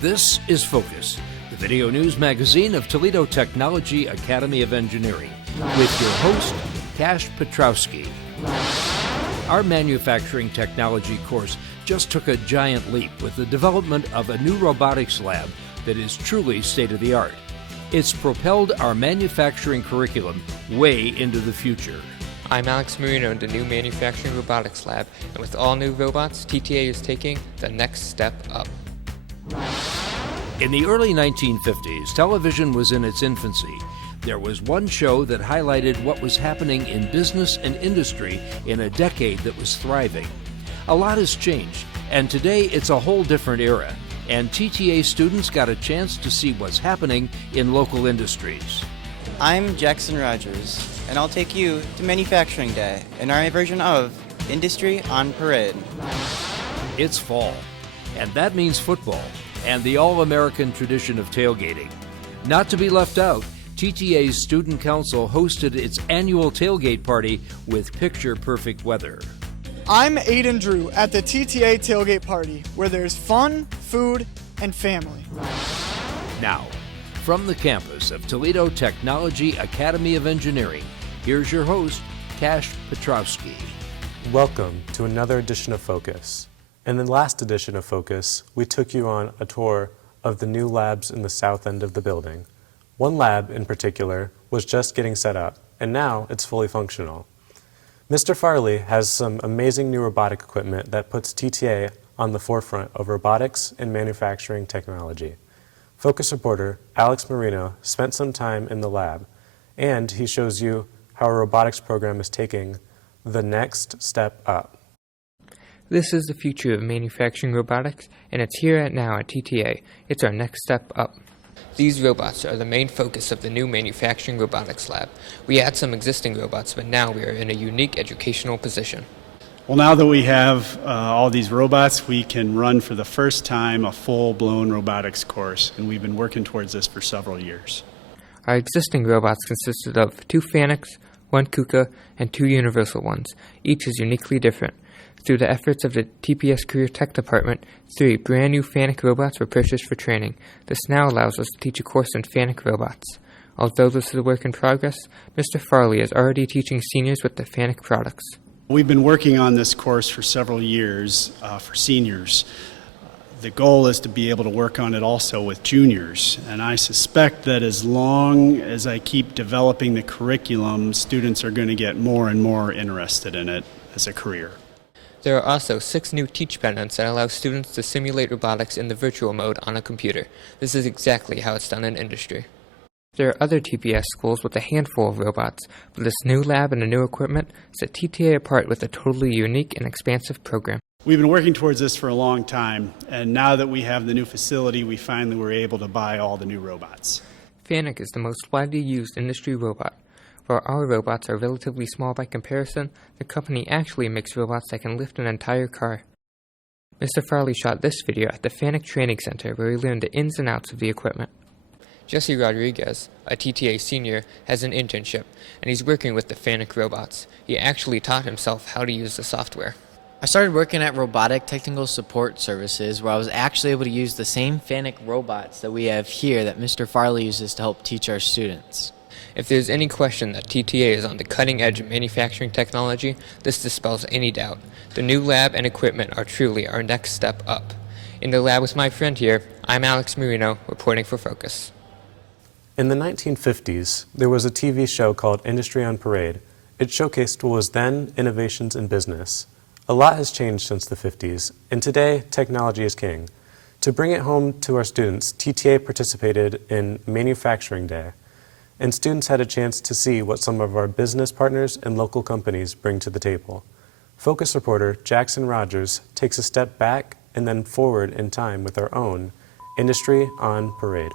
This is Focus, the video news magazine of Toledo Technology Academy of Engineering, with your host, Cash Petrowski. Our manufacturing technology course just took a giant leap with the development of a new robotics lab that is truly state-of-the-art. It's propelled our manufacturing curriculum way into the future. I'm Alex Marino in the new Manufacturing Robotics Lab, and with all new robots, TTA is taking the next step up. In the early 1950s, television was in its infancy. There was one show that highlighted what was happening in business and industry in a decade that was thriving. A lot has changed, and today it's a whole different era, and TTA students got a chance to see what's happening in local industries. I'm Jackson Rodgers, and I'll take you to Manufacturing Day in our version of Industry on Parade. It's fall, and that means football and the all-American tradition of tailgating. Not to be left out, TTA's Student Council hosted its annual Tailgate Party with picture-perfect weather. I'm Aiden Drew at the TTA Tailgate Party, where there's fun, food, and family. Now, from the campus of Toledo Technology Academy of Engineering, here's your host, Cash Petrowski. Welcome to another edition of Focus. In the last edition of Focus, we took you on a tour of the new labs in the south end of the building. One lab in particular was just getting set up, and now it's fully functional. Mr. Farley has some amazing new robotic equipment that puts TTA on the forefront of robotics and manufacturing technology. Focus reporter Alex Marino spent some time in the lab, and he shows you how a robotics program is taking the next step up. This is the future of manufacturing robotics, and it's here now at TTA. It's our next step up. These robots are the main focus of the new Manufacturing Robotics Lab. We had some existing robots, but now we are in a unique educational position. Well, now that we have all these robots, we can run for the first time a full-blown robotics course, and we've been working towards this for several years. Our existing robots consisted of 2 Fanucs, 1 KUKA, and 2 universal ones. Each is uniquely different. Through the efforts of the TPS Career Tech Department, 3 brand new Fanuc robots were purchased for training. This now allows us to teach a course in Fanuc robots. Although this is a work in progress, Mr. Farley is already teaching seniors with the Fanuc products. We've been working on this course for several years for seniors. The goal is to be able to work on it also with juniors, and I suspect that as long as I keep developing the curriculum, students are going to get more and more interested in it as a career. There are also 6 new teach pendants that allow students to simulate robotics in the virtual mode on a computer. This is exactly how it's done in industry. There are other TPS schools with a handful of robots, but this new lab and the new equipment set TTA apart with a totally unique and expansive program. We've been working towards this for a long time, and now that we have the new facility, we finally were able to buy all the new robots. Fanuc is the most widely used industry robot. While our robots are relatively small by comparison, the company actually makes robots that can lift an entire car. Mr. Farley shot this video at the Fanuc Training Center where he learned the ins and outs of the equipment. Jesse Rodriguez, a TTA senior, has an internship, and he's working with the Fanuc robots. He actually taught himself how to use the software. I started working at Robotic Technical Support Services, where I was actually able to use the same Fanuc robots that we have here that Mr. Farley uses to help teach our students. If there's any question that TTA is on the cutting edge of manufacturing technology, this dispels any doubt. The new lab and equipment are truly our next step up. In the lab with my friend here, I'm Alex Marino, reporting for Focus. In the 1950s, there was a TV show called Industry on Parade. It showcased what was then innovations in business. A lot has changed since the 50s, and today, technology is king. To bring it home to our students, TTA participated in Manufacturing Day, and students had a chance to see what some of our business partners and local companies bring to the table. Focus reporter Jackson Rodgers takes a step back and then forward in time with our own Industry on Parade.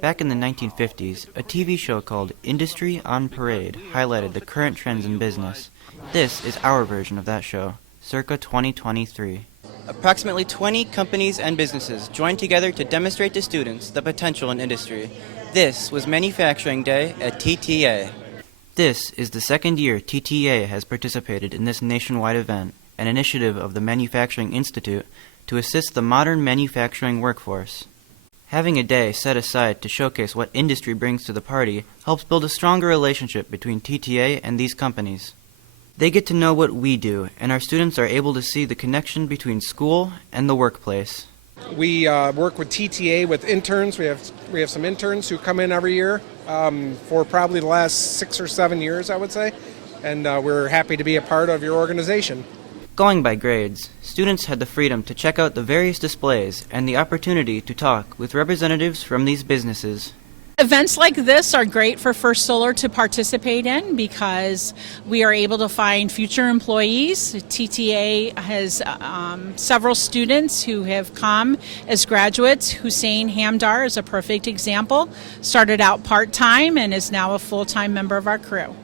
Back in the 1950s, a TV show called Industry on Parade highlighted the current trends in business. This is our version of that show, circa 2023. Approximately 20 companies and businesses joined together to demonstrate to students the potential in industry. This was Manufacturing Day at TTA. This is the second year TTA has participated in this nationwide event. an initiative of the Manufacturing Institute to assist the modern manufacturing workforce. Having a day set aside to showcase what industry brings to the party helps build a stronger relationship between TTA and these companies. They get to know what we do, and our students are able to see the connection between school and the workplace. We work with TTA with interns. We have some interns who come in every year for probably the last 6 or 7 years, I would say, and we're happy to be a part of your organization. Going by grades, students had the freedom to check out the various displays and the opportunity to talk with representatives from these businesses. Events like this are great for First Solar to participate in because we are able to find future employees. TTA has several students who have come as graduates. Hussein Hamdar is a perfect example. Started out part-time and is now a full-time member of our crew.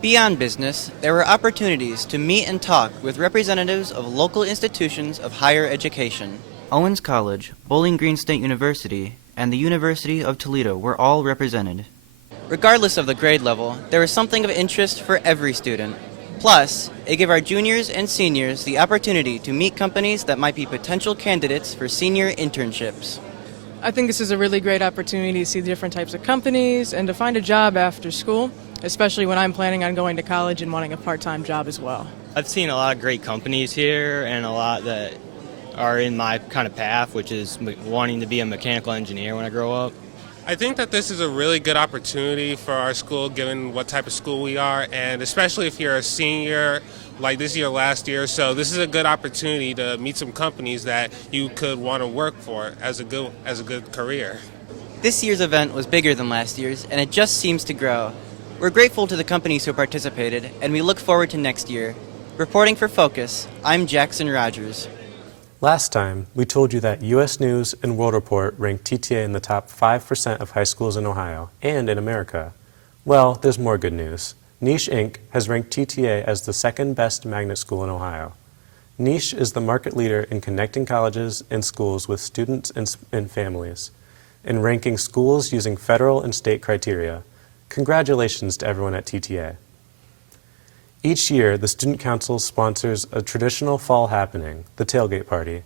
Beyond business, there were opportunities to meet and talk with representatives of local institutions of higher education. Owens College, Bowling Green State University, and the University of Toledo were all represented. Regardless of the grade level, there was something of interest for every student. Plus, it gave our juniors and seniors the opportunity to meet companies that might be potential candidates for senior internships. I think this is a really great opportunity to see the different types of companies and to find a job after school, especially when I'm planning on going to college and wanting a part-time job as well. I've seen a lot of great companies here and a lot that are in my kind of path, which is wanting to be a mechanical engineer when I grow up. I think that this is a really good opportunity for our school, given what type of school we are, and especially if you're a senior, like this is your last year, so this is a good opportunity to meet some companies that you could want to work for as a good career. This year's event was bigger than last year's, and it just seems to grow. We're grateful to the companies who participated, and we look forward to next year. Reporting for Focus, I'm Jackson Rodgers. Last time, we told you that U.S. News and World Report ranked TTA in the top 5% of high schools in Ohio and in America. Well, there's more good news. Niche Inc. has ranked TTA as the second best magnet school in Ohio. Niche is the market leader in connecting colleges and schools with students and families, in ranking schools using federal and state criteria. Congratulations to everyone at TTA. Each year, the Student Council sponsors a traditional fall happening, the Tailgate Party.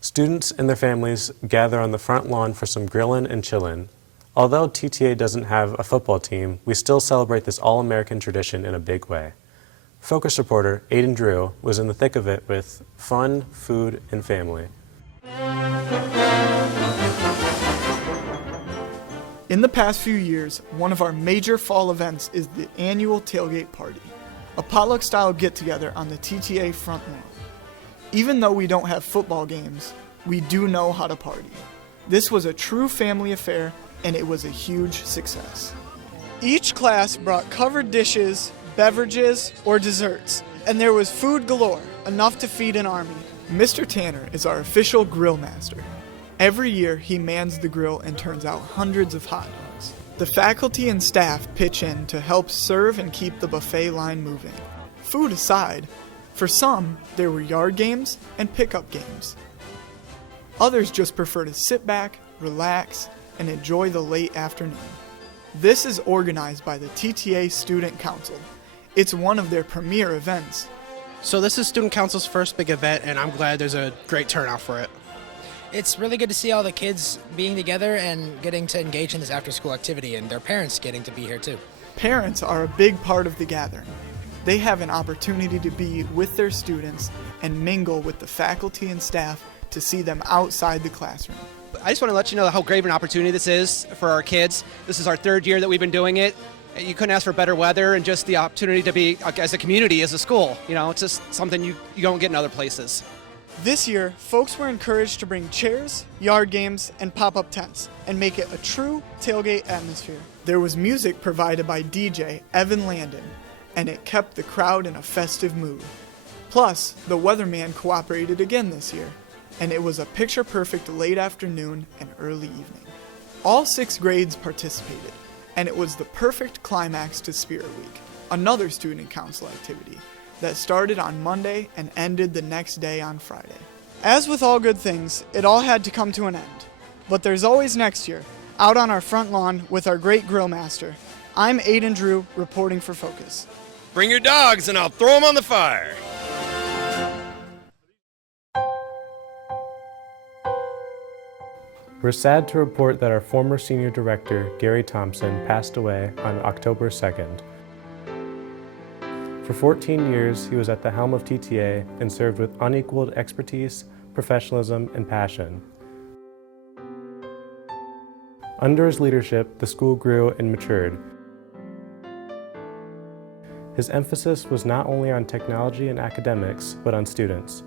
Students and their families gather on the front lawn for some grillin' and chillin'. Although TTA doesn't have a football team, we still celebrate this all-American tradition in a big way. Focus reporter Aiden Drew was in the thick of it with fun, food, and family. In the past few years, one of our major fall events is the annual Tailgate Party, a potluck-style get-together on the TTA front lawn. Even though we don't have football games, we do know how to party. This was a true family affair, and it was a huge success. Each class brought covered dishes, beverages, or desserts, and there was food galore, enough to feed an army. Mr. Tanner is our official grill master. Every year, he mans the grill and turns out hundreds of hot dogs. The faculty and staff pitch in to help serve and keep the buffet line moving. Food aside, for some, there were yard games and pickup games. Others just prefer to sit back, relax, and enjoy the late afternoon. This is organized by the TTA Student Council. It's one of their premier events. So this is Student Council's first big event, and I'm glad there's a great turnout for it. It's really good to see all the kids being together and getting to engage in this after-school activity, and their parents getting to be here too. Parents are a big part of the gathering. They have an opportunity to be with their students and mingle with the faculty and staff to see them outside the classroom. I just want to let you know how great of an opportunity this is for our kids. This is our third year that we've been doing it. You couldn't ask for better weather and just the opportunity to be, as a community, as a school. You know, it's just something you don't get in other places. This year, folks were encouraged to bring chairs, yard games, and pop-up tents, and make it a true tailgate atmosphere. There was music provided by DJ Evan Landon, and it kept the crowd in a festive mood. Plus, the weatherman cooperated again this year, and it was a picture-perfect late afternoon and early evening. All 6 grades participated, and it was the perfect climax to Spirit Week, another student council activity that started on Monday and ended the next day on Friday. As with all good things, it all had to come to an end. But there's always next year, out on our front lawn with our great grill master. I'm Aiden Drew, reporting for Focus. Bring your dogs and I'll throw them on the fire. We're sad to report that our former senior director, Gary Thompson, passed away on October 2nd. For 14 years, he was at the helm of TTA and served with unequaled expertise, professionalism, and passion. Under his leadership, the school grew and matured. His emphasis was not only on technology and academics, but on students.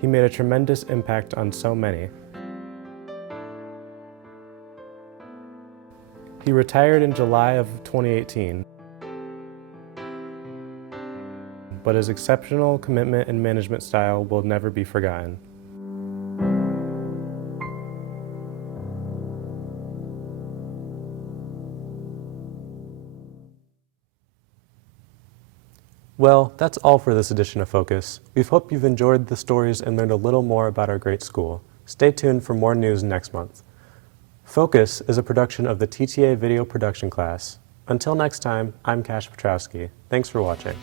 He made a tremendous impact on so many. He retired in July of 2018, but his exceptional commitment and management style will never be forgotten. Well, that's all for this edition of Focus. We hope you've enjoyed the stories and learned a little more about our great school. Stay tuned for more news next month. Focus is a production of the TTA Video Production class. Until next time, I'm Cash Petrowski. Thanks for watching.